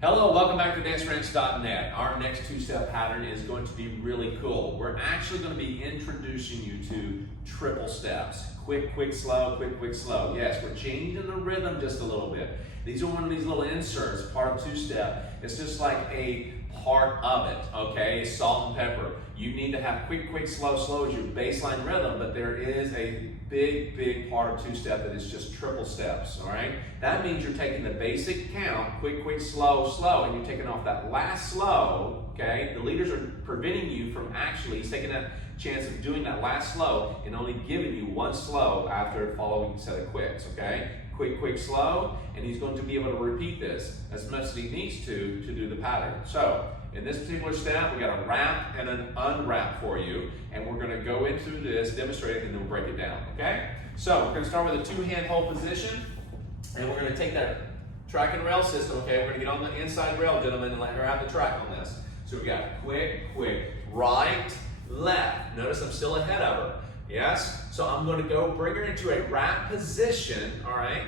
Hello, welcome back to DanceRanch.net. Our next two-step pattern is going to be really cool. We're actually going to be introducing you to triple steps. Quick, quick, slow, quick, quick, slow. Yes, we're changing the rhythm just a little bit. These are one of these little inserts, part of two-step. It's just like a part of it, okay? Salt and pepper. You need to have quick, quick, slow, slow as your baseline rhythm, but there is a big, big part of two-step that is just triple steps, all right? That means you're taking the basic count, quick, quick, slow, slow, and you're taking off that last slow, okay? The leaders are preventing you from actually taking that chance of doing that last slow and only giving you one slow after following set of quicks, okay? Quick, quick, slow, and he's going to be able to repeat this as much as he needs to do the pattern. So, in this particular step, we got a wrap and an unwrap for you, and we're going to go into this, demonstrate it, and then we'll break it down, okay? So, we're going to start with a two-hand hold position, and we're going to take that track and rail system, okay? We're going to get on the inside rail, gentlemen, and let her have the track on this. So, we got quick, quick, right, left. Notice I'm still ahead of her. Yes? So I'm going to go bring her into a wrap position, all right?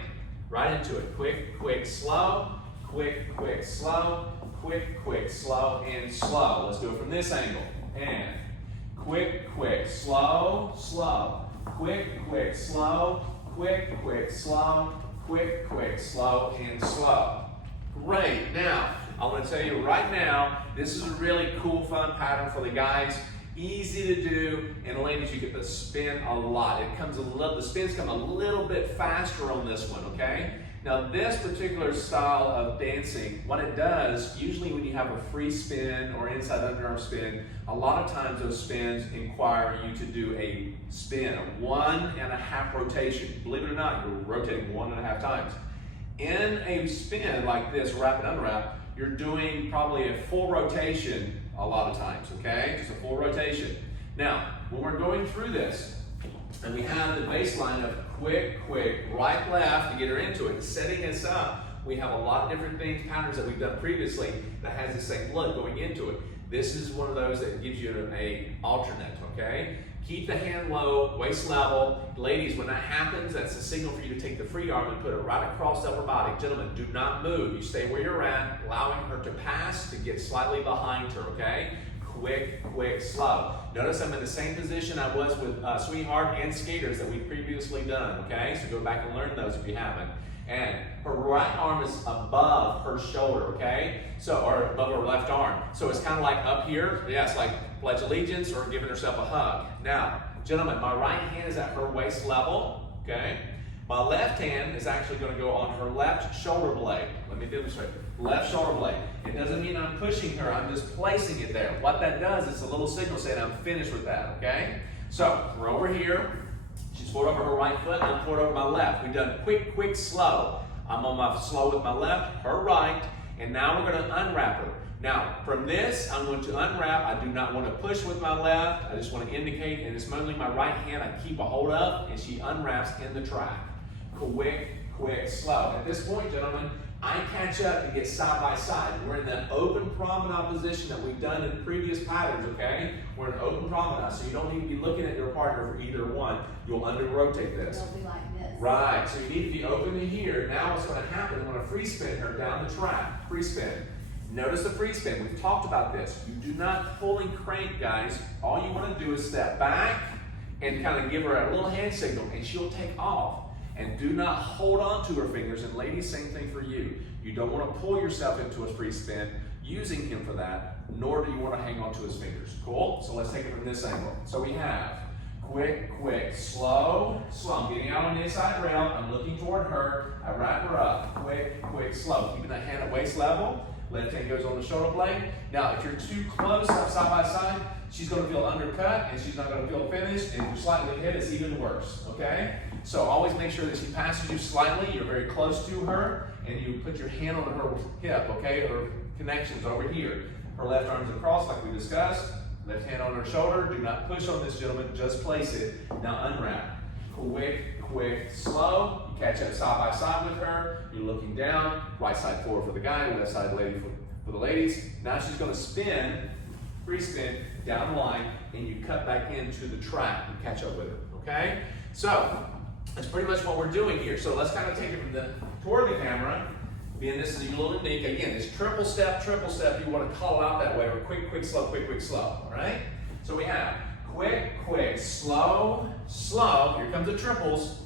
Right into it. Quick, quick, slow, quick, quick, slow, quick, quick, slow, and slow. Let's do it from this angle. And quick, quick, slow, slow, quick, quick, slow, quick, quick, slow, quick, quick, slow, and slow. Great. Now, I want to tell you right now, this is a really cool, fun pattern for the guys. Easy to do, and ladies, you get to spin a lot. The spins come a little bit faster on this one, okay? Now, this particular style of dancing, what it does, usually when you have a free spin or inside underarm spin, a lot of times those spins require you to do a spin, a 1.5 rotation. Believe it or not, you're rotating 1.5 times. In a spin like this, wrap and unwrap, you're doing probably a full rotation a lot of times, okay? Just a full rotation. Now, when we're going through this, and we have the baseline of quick, quick, right, left to get her into it, setting us up, we have a lot of different things, patterns that we've done previously that has the same look going into it. This is one of those that gives you an alternate, okay? Keep the hand low, waist level. Ladies, when that happens, that's a signal for you to take the free arm and put it right across the upper body. Gentlemen, do not move. You stay where you're at, allowing her to pass, to get slightly behind her, okay? Quick, quick, slow. Notice I'm in the same position I was with Sweetheart and Skaters that we've previously done, okay? So go back and learn those if you haven't. And her right arm is above her shoulder, okay? So, or above her left arm. So it's kind of like up here. Yeah, it's like Pledge Allegiance or giving herself a hug. Now, gentlemen, my right hand is at her waist level, okay? My left hand is actually going to go on her left shoulder blade. Let me demonstrate. Left shoulder blade. It doesn't mean I'm pushing her, I'm just placing it there. What that does is a little signal saying I'm finished with that, okay? So, we're over here. She's forward over her right foot, I'm forward over my left. We've done quick, quick, slow. I'm on my slow with my left, her right, and now we're going to unwrap her. Now, from this, I'm going to unwrap. I do not want to push with my left. I just want to indicate, and it's mainly my right hand I keep a hold of, and she unwraps in the track. Quick, quick, slow. At this point, gentlemen, I catch up and get side by side. We're in that open promenade position that we've done in previous patterns, okay? We're in open promenade, so you don't need to be looking at your partner for either one. You'll under-rotate this. It'll be like this. Right, so you need to be open to here. Now what's going to happen, I'm going to free spin her down the track. Free spin. Notice the free spin. We've talked about this. You do not pull and crank, guys. All you want to do is step back and kind of give her a little hand signal, and she'll take off. And do not hold on to her fingers. And ladies, same thing for you. You don't want to pull yourself into a free spin using him for that, nor do you want to hang on to his fingers. Cool? So let's take it from this angle. So we have quick, quick, slow, slow. I'm getting out on the inside rail. I'm looking toward her. I wrap her up. Quick, quick, slow. Keeping that hand at waist level. Left hand goes on the shoulder blade. Now, if you're too close up side by side, she's going to feel undercut and she's not going to feel finished. And if you're slightly ahead, it's even worse. Okay? So always make sure that she passes you slightly. You're very close to her, and you put your hand on her hip. Okay? Her connection's over here. Her left arm's across, like we discussed. Left hand on her shoulder. Do not push on this, gentlemen. Just place it. Now unwrap. Quick, quick, slow. You catch up side by side with her. You're looking down. Right side forward for the guy, left side lady for the ladies. Now she's going to spin, free spin, down the line, and you cut back into the track and catch up with her. Okay? So, that's pretty much what we're doing here. So let's kind of take it from toward the camera. Being this is a little unique, again, it's triple step, you want to call it out that way, or quick, quick, slow, all right? So we have quick, quick, slow, slow, here comes the triples,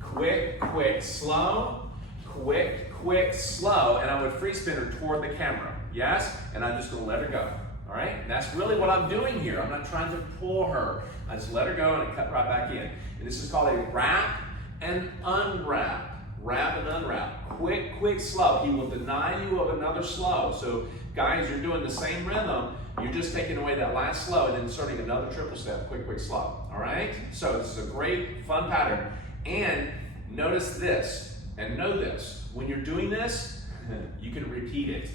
quick, quick, slow, quick, quick, slow, and I would free spin her toward the camera, yes? And I'm just going to let her go, all right? And that's really what I'm doing here. I'm not trying to pull her. I just let her go and I cut right back in. And this is called a wrap and unwrap. Wrap and unwrap. Quick, quick, slow. He will deny you of another slow. So guys, you're doing the same rhythm. You're just taking away that last slow and then inserting another triple step. Quick, quick, slow. All right? So this is a great, fun pattern. And notice this and know this. When you're doing this, you can repeat it.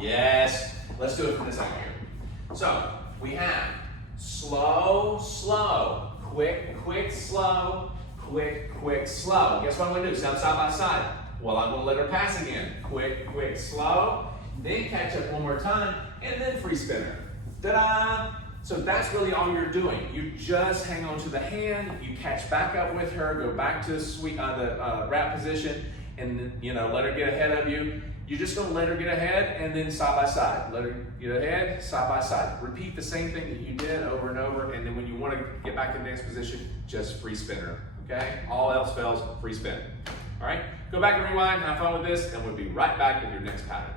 Yes. Let's do it from this angle here. So we have slow, slow, quick, quick, slow, quick, quick, slow. Guess what I'm going to do? Step side by side. Well, I'm going to let her pass again. Quick, quick, slow. Then catch up one more time, and then free spinner. Ta-da! So that's really all you're doing. You just hang on to the hand, you catch back up with her, go back to the wrap position, and let her get ahead of you. You're just going to let her get ahead, and then side by side. Let her get ahead, side by side. Repeat the same thing that you did over and over, and then when you want to get back in dance position, just free spinner. Okay? All else fails, free spin. All right? Go back and rewind, have fun with this, and we'll be right back with your next pattern.